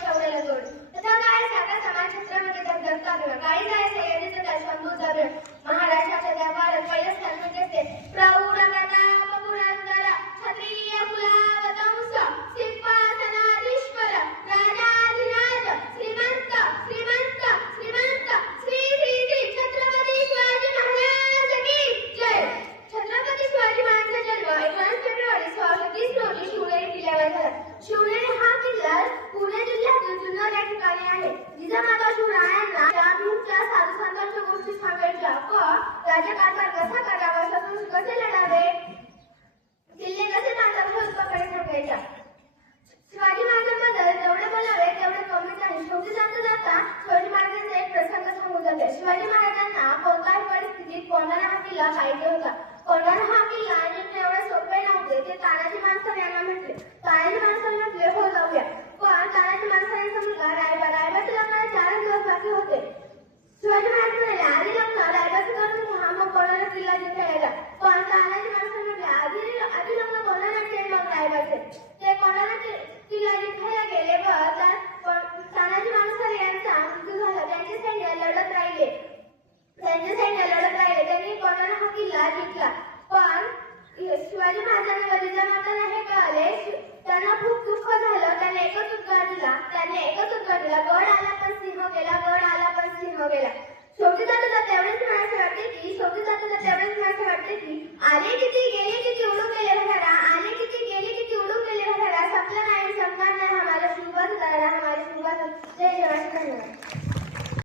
शौर्याला जोड. तथा काय साका समाज छत्रपती दत्ता काळी जाय सह्याद्रीचा त्या शंभू जवळ महाराष्ट्राच्या त्या भारत पहिलं स्थान म्हणजे प्रौढ प्रताप पुरंदर क्षत्रिय कुलावतंस सिंहासनाधीश्वर राजाधिराज श्रीमंत श्रीमंत श्रीमंत श्री श्री श्री छत्रपती शिवाजी महाराज की जय. छत्रपती शिवाजी महाराजांचा जन्म 19 फेब्रुवारी 1630 रोजी शिवनेरी किल्ल्यावर झाला. शिवनेरी हा किल्ला पुणे जिल्ह्यातील जुन्नर या ठिकाणी आहे. जिजामाता शिवरायांना त्या साधू संतांच्या गोष्टी सांगायच्या व राज्यकारभार कसा करावा, शत्रूंशी कसे लढावे, किल्ले कसे बांधावे हे उत्तमपणे सांगायच्या. शिवाजी महाराजांबद्दल जेवढे बोलावे तेवढे कमीच आहे. शेवटी जाता शिवाजी महाराजांचा एक प्रसंग सांगून जाते. शिवाजी महाराजांना कोणत्याही परिस्थितीत कोंढाणा हा किल्ला पाहिजे होता. कोंढाणा हा किल्ला जिंकणे एवढे सोपे नव्हते. ते तानाजी मालुसरे यांना म्हटले. तानाजी मालुसरे म्हटले हो जाऊया. पण तानाजी मालुसरेंचा मुलगा रायबाच्या लग्नाला 4 दिवस बाकी होते. शिवाजी महाराज म्हणाले आधी लग्न रायबाचं करून घ्या, मग कोंढाणा किल्ला जिंकायला. पण तानाजी मालुसरे म्हटले आधी लग्न कोंढाण्याचे मग रायबाचे. ते कोंढाणा किल्ला जिंकायला गेले व तानाजी मालुसरे यांचा मृत्यू झाला. त्यांचे सैन्य लढत राहिले. त्यांनी कोंढाणा हा किल्ला जिंकला. पण शिवाजी महाराजांना व जिजामातांना हे कळले. त्यांना खूप दुःख झालं. त्यांनी एकच उद्गार दिला गड आला पण सिंह गेला, गड आला पण सिंह गेला. शेवटी जाता तेवढेच म्हणायचे वाटते की आले किती गेले किती उडून गेले भरारा, आले किती गेले किती उडून गेले भरारा, संपला नाही संपणार नाही हमारा शिवबाज दारा, हमारे शिवबाज. जय जवान. धन्यवाद.